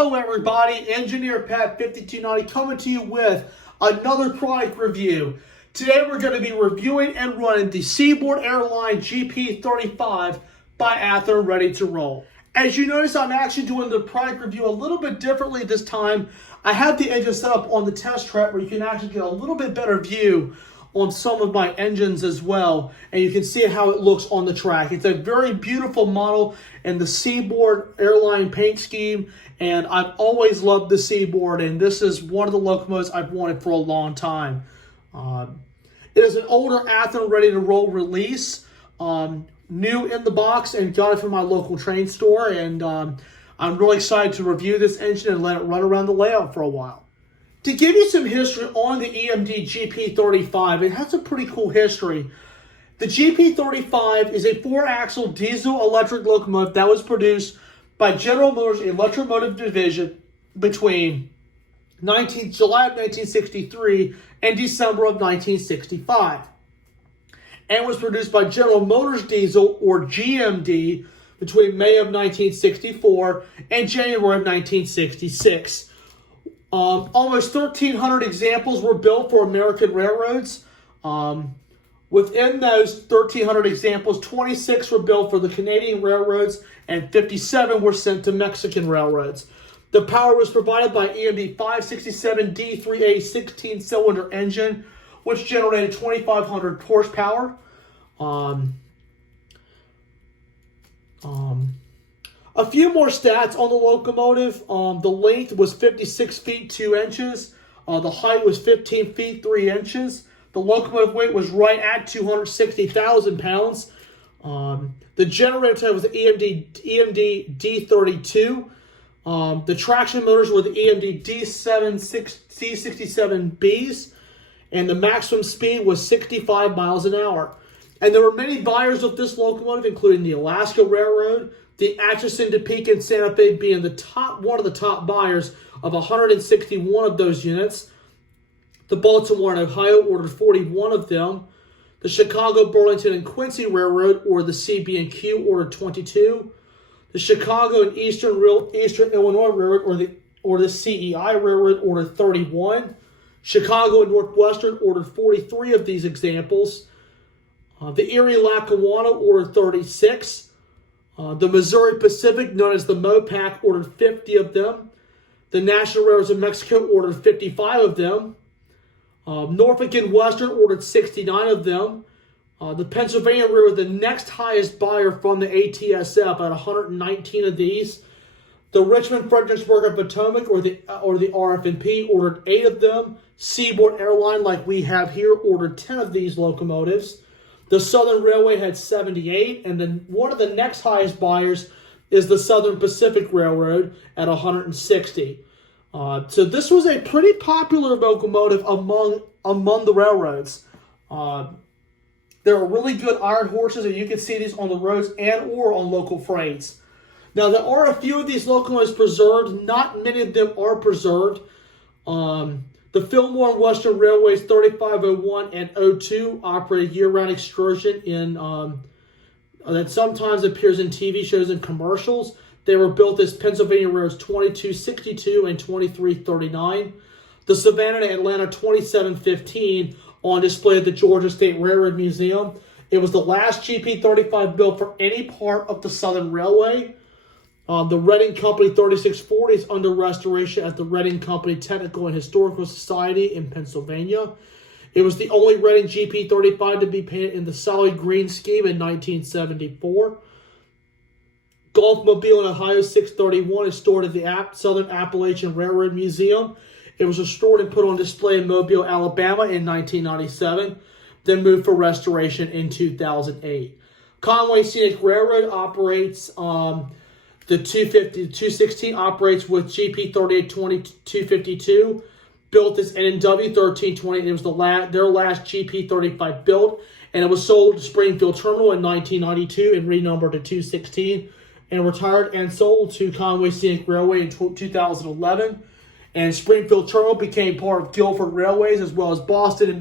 Hello everybody, Engineer Pat 5290 coming to you with another product review. Today we're going to be reviewing and running the Seaboard Airline Gp35 by Athearn Ready to Roll. As you notice, I'm actually doing the product review a little bit differently this time. I have the engine set up on the test track where you can actually get a little bit better view on some of my engines as well, and you can see how it looks on the track. It's a very beautiful model in the Seaboard Airline paint scheme, and I've always loved the Seaboard, and this is one of the locomotives I've wanted for a long time. It is an older Athearn Ready to Roll release, new in the box, and got it from my local train store, and I'm really excited to review this engine and let it run around the layout for a while. To give you some history on the EMD GP35, it has a pretty cool history. The GP35 is a 4-axle diesel-electric locomotive that was produced by General Motors Electromotive Division between July of 1963 and December of 1965, and was produced by General Motors Diesel, or GMD, between May of 1964 and January of 1966. Almost 1,300 examples were built for American railroads. Within those 1,300 examples, 26 were built for the Canadian railroads and 57 were sent to Mexican railroads. The power was provided by EMD 567D3A 16-cylinder engine, which generated 2,500 horsepower. A few more stats on the locomotive. The length was 56 feet 2 inches. The height was 15 feet 3 inches. The locomotive weight was right at 260,000 pounds. The generator type was the EMD D32. The traction motors were the EMD D67Bs. And the maximum speed was 65 miles an hour. And there were many buyers of this locomotive, including the Alaska Railroad, the Atchison, Topeka, and Santa Fe being one of the top buyers of 161 of those units. The Baltimore and Ohio ordered 41 of them. The Chicago, Burlington, and Quincy Railroad, or the CB&Q, ordered 22. The Chicago and Eastern Illinois Railroad, or the CEI Railroad, ordered 31. Chicago and Northwestern ordered 43 of these examples. The Erie-Lackawanna ordered 36. The Missouri Pacific, known as the MOPAC, ordered 50 of them. The National Railroads of Mexico ordered 55 of them. Norfolk and Western ordered 69 of them. The Pennsylvania Railroad, the next highest buyer from the ATSF, at 119 of these. The Richmond, Fredericksburg, and Potomac, or the RF&P, ordered 8 of them. Seaboard Airline, like we have here, ordered 10 of these locomotives. The Southern Railway had 78, and then one of the next highest buyers is the Southern Pacific Railroad at 160. So this was a pretty popular locomotive among the railroads. There are really good iron horses, and you can see these on the roads and or on local freights. Now, there are a few of these locomotives preserved. Not many of them are preserved. The Fillmore and Western Railway's 3501 and 02 operate a year-round excursion that sometimes appears in TV shows and commercials. They were built as Pennsylvania Railroad's 2262 and 2339. The Savannah and Atlanta 2715 on display at the Georgia State Railroad Museum. It was the last GP35 built for any part of the Southern Railway. The Reading Company 3640 is under restoration at the Reading Company Technical and Historical Society in Pennsylvania. It was the only Reading GP35 to be painted in the solid green scheme in 1974. Gulfmobile in Ohio 631 is stored at the Southern Appalachian Railroad Museum. It was restored and put on display in Mobile, Alabama in 1997, then moved for restoration in 2008. Conway Scenic Railroad operates the 216 operates with GP3820-252, built as NW 1320. It was their last GP35 built, and it was sold to Springfield Terminal in 1992 and renumbered to 216, and retired and sold to Conway Scenic Railway in 2011. And Springfield Terminal became part of Guilford Railways, as well as Boston and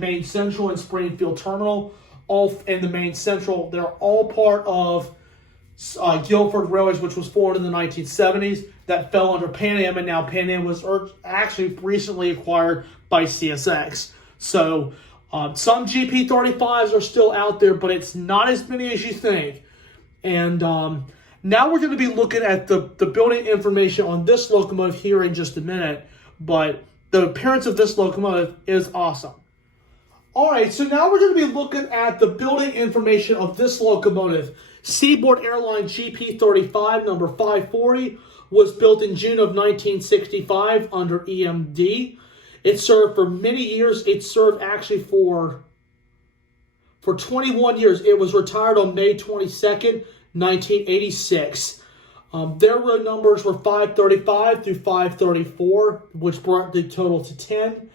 Maine Central and Springfield Terminal, all in the Maine Central. They're all part of Guilford Railways, which was formed in the 1970s. that fell under Pan Am, and now Pan Am was actually recently acquired by CSX. So some GP35s are still out there, but it's not as many as you think. And now we're going to be looking at the building information on this locomotive here in just a minute, but the appearance of this locomotive is awesome. All right, so now we're going to be looking at the building information of this locomotive. Seaboard Airline GP35 number 540 was built in June of 1965 under EMD. It served for many years. It served actually for 21 years. It was retired on May 22nd, 1986. Their row numbers were 535 through 534, which brought the total to 10.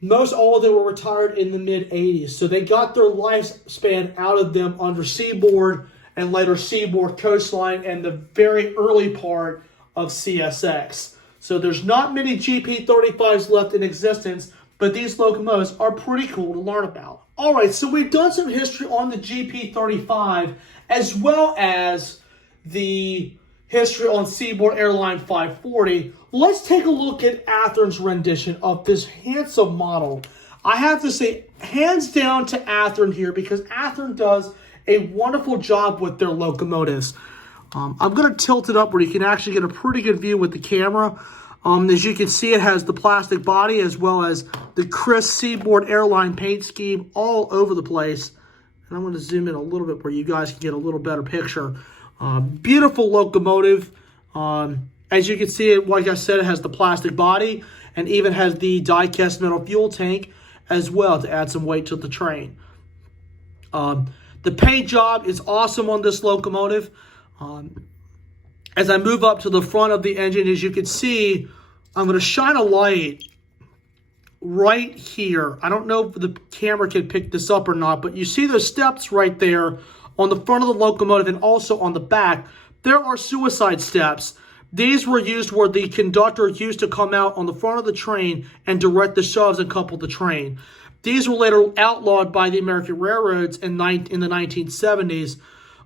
Most all of them were retired in the mid-'80s, so they got their lifespan out of them under Seaboard and later Seaboard Coastline and the very early part of CSX. So there's not many GP35s left in existence, but these locomotives are pretty cool to learn about. All right, so we've done some history on the GP35 as well as the history on Seaboard Airline 540. Let's take a look at Athern's rendition of this handsome model. I have to say, hands down to Athern here, because Athern does a wonderful job with their locomotives. I'm going to tilt it up where you can actually get a pretty good view with the camera. As you can see, it has the plastic body as well as the crisp Seaboard Airline paint scheme all over the place. And I'm going to zoom in a little bit where you guys can get a little better picture. Beautiful locomotive. As you can see, like I said, it has the plastic body and even has the die-cast metal fuel tank as well to add some weight to the train. The paint job is awesome on this locomotive. As I move up to the front of the engine, as you can see, I'm going to shine a light right here. I don't know if the camera can pick this up or not, but you see those steps right there on the front of the locomotive and also on the back. There are suicide steps. These were used where the conductor used to come out on the front of the train and direct the shoves and couple the train. These were later outlawed by the American railroads in the 1970s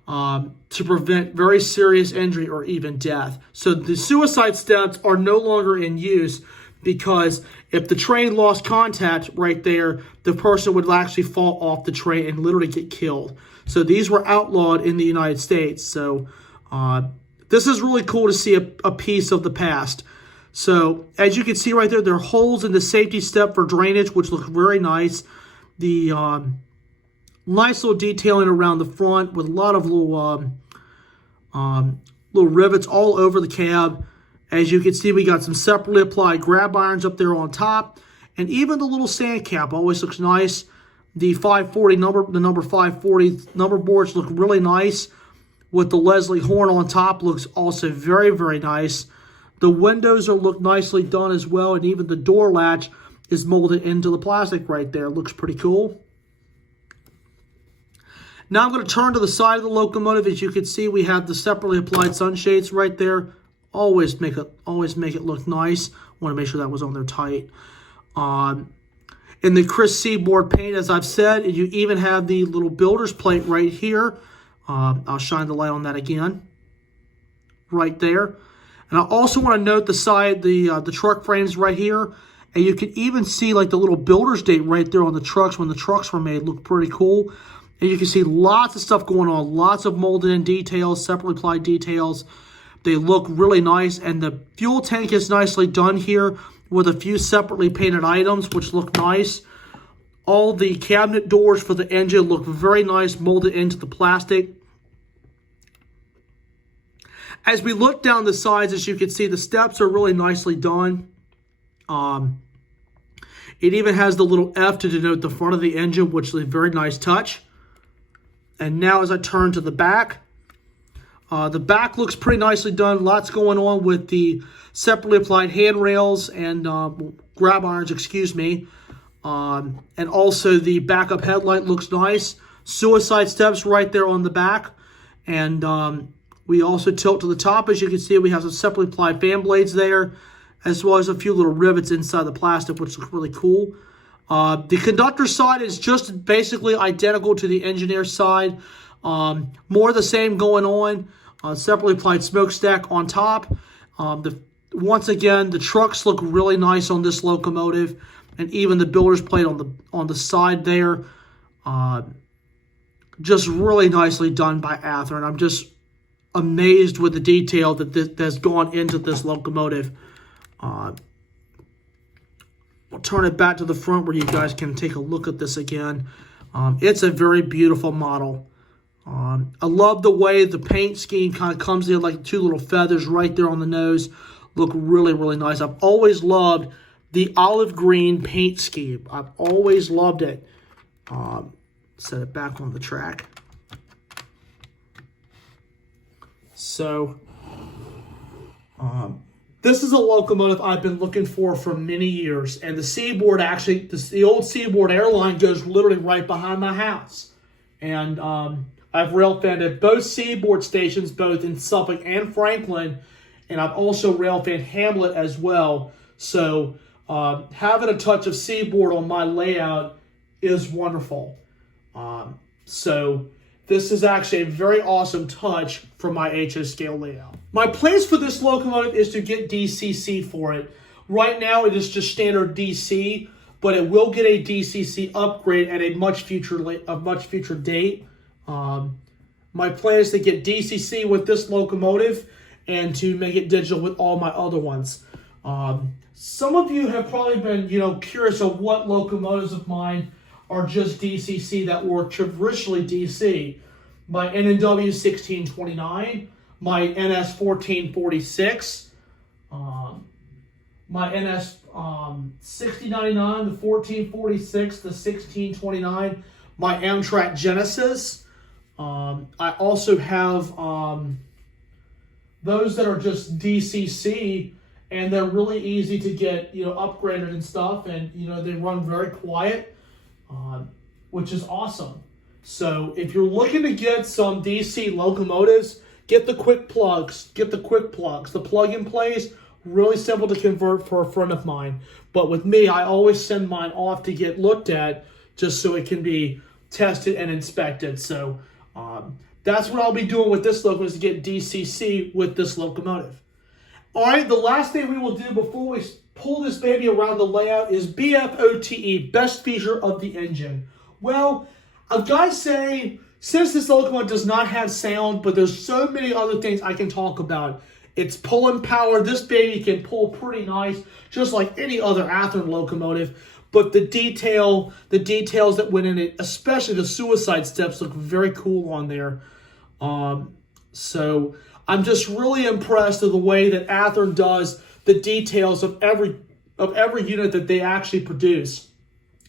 to prevent very serious injury or even death. So the suicide steps are no longer in use because if the train lost contact right there, the person would actually fall off the train and literally get killed. So these were outlawed in the United States. So this is really cool to see a piece of the past. So as you can see right there, there are holes in the safety step for drainage, which look very nice. The nice little detailing around the front with a lot of little rivets all over the cab. As you can see, we got some separately applied grab irons up there on top. And even the little sand cap always looks nice. The 540 the number 540 number boards look really nice. With the Leslie horn on top looks also very, very nice. The windows look nicely done as well, and even the door latch is molded into the plastic right there. Looks pretty cool. Now I'm going to turn to the side of the locomotive. As you can see, we have the separately applied sunshades right there. Always make it look nice. Want to make sure that was on there tight. In the crisp Seaboard paint, as I've said, you even have the little builder's plate right here. I'll shine the light on that again, right there. And I also want to note the side, the truck frames right here. And you can even see like the little builder's date right there on the trucks when the trucks were made. Look pretty cool. And you can see lots of stuff going on. Lots of molded in details, separately applied details. They look really nice. And the fuel tank is nicely done here with a few separately painted items, which look nice. All the cabinet doors for the engine look very nice, molded into the plastic. As we look down the sides, as you can see, the steps are really nicely done. It even has the little F to denote the front of the engine, which is a very nice touch. And now as I turn to the back looks pretty nicely done. Lots going on with the separately applied handrails and grab irons, excuse me. And also the backup headlight looks nice. Suicide steps right there on the back. And we also tilt to the top. As you can see, we have some separately applied fan blades there, as well as a few little rivets inside the plastic, which look really cool. The conductor side is just basically identical to the engineer side. More of the same going on. separately applied smokestack on top. Once again, the trucks look really nice on this locomotive, and even the builder's plate on the side there, just really nicely done by Athearn. I'm just amazed with the detail that's gone into this locomotive. We'll turn it back to the front where you guys can take a look at this again. It's a very beautiful model. I love the way the paint scheme kind of comes in, like 2 little feathers right there on the nose. Look really, really nice. I've always loved the olive green paint scheme. I've always loved it. Set it back on the track. So, this is a locomotive I've been looking for many years, and the Seaboard actually, the old Seaboard airline goes literally right behind my house. And I've rail fanned at both Seaboard stations, both in Suffolk and Franklin, and I've also rail fanned Hamlet as well. So having a touch of Seaboard on my layout is wonderful. So this is actually a very awesome touch for my HO scale layout. My plans for this locomotive is to get DCC for it. Right now it is just standard DC, but it will get a DCC upgrade at a much future date. My plan is to get DCC with this locomotive and to make it digital with all my other ones. Some of you have probably been, curious of what locomotives of mine are just DCC that were traditionally DC. My NNW 1629, my NS 1446, my NS 6099, the 1446, the 1629, my Amtrak Genesis. I also have those that are just DCC, and they're really easy to get, upgraded and stuff, and they run very quiet, which is awesome. So if you're looking to get some DC locomotives, get the quick plugs. Get the quick plugs. The plug and plays, really simple to convert for a friend of mine. But with me, I always send mine off to get looked at just so it can be tested and inspected. So that's what I'll be doing with this locomotive, is to get DCC with this locomotive. All right, the last thing we will do before we pull this baby around the layout is BFOTE, best feature of the engine. Well, I've got to say, since this locomotive does not have sound, but there's so many other things I can talk about. It's pulling power. This baby can pull pretty nice, just like any other Athearn locomotive. But the details that went in it, especially the suicide steps, look very cool on there. So I'm just really impressed with the way that Athearn does the details of every unit that they actually produce.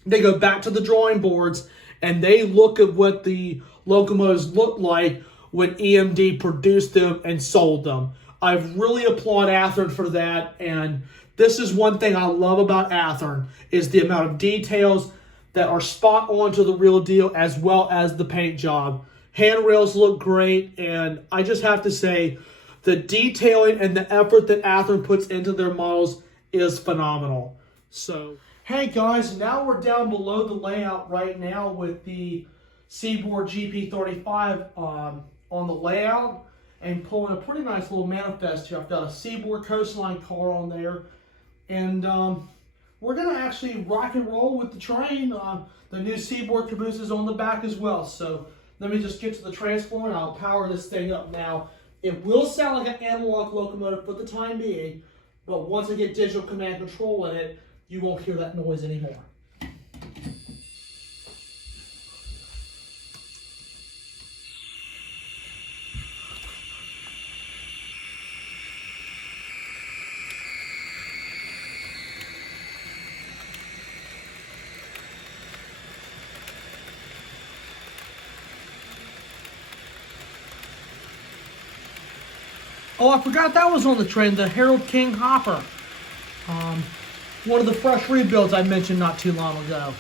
They go back to the drawing boards and they look at what the locomotives looked like when EMD produced them and sold them. I really applaud Athearn for that, and this is one thing I love about Athearn, is the amount of details that are spot on to the real deal, as well as the paint job. Handrails look great, and I just have to say, the detailing and the effort that Athearn puts into their models is phenomenal. So, hey guys, now we're down below the layout right now with the Seaboard GP35 on the layout, and pulling a pretty nice little manifest here. I've got a Seaboard Coastline car on there, and we're going to actually rock and roll with the train. The new Seaboard caboose is on the back as well. So let me just get to the transformer and I'll power this thing up now. It will sound like an analog locomotive for the time being, but once I get digital command control in it, you won't hear that noise anymore. Oh, I forgot that was on the train, the Harold King Hopper. One of the fresh rebuilds I mentioned not too long ago.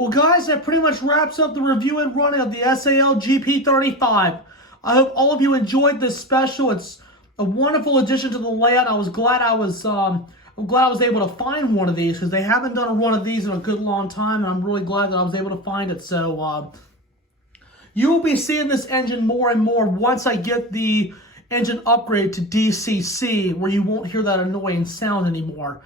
Well, guys, that pretty much wraps up the review and running of the Sal Gp35. I hope all of you enjoyed this special. It's a wonderful addition to the layout. I'm glad I was able to find one of these, because they haven't done a run of these in a good long time, and I'm really glad that I was able to find it. So you will be seeing this engine more and more once I get the engine upgrade to DCC, where you won't hear that annoying sound anymore.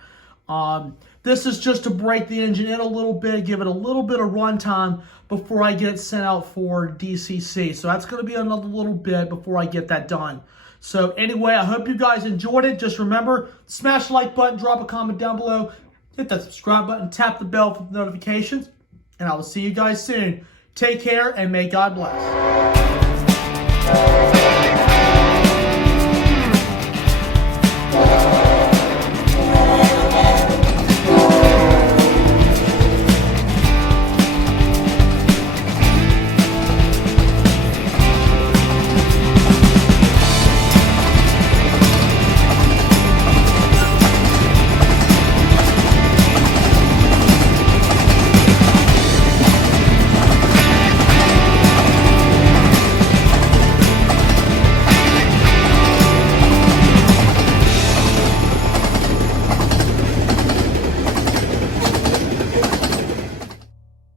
This is just to break the engine in a little bit, give it a little bit of runtime before I get it sent out for DCC. So that's going to be another little bit before I get that done. So anyway, I hope you guys enjoyed it. Just remember, smash the like button, drop a comment down below, hit that subscribe button, tap the bell for the notifications, and I will see you guys soon. Take care, and may God bless.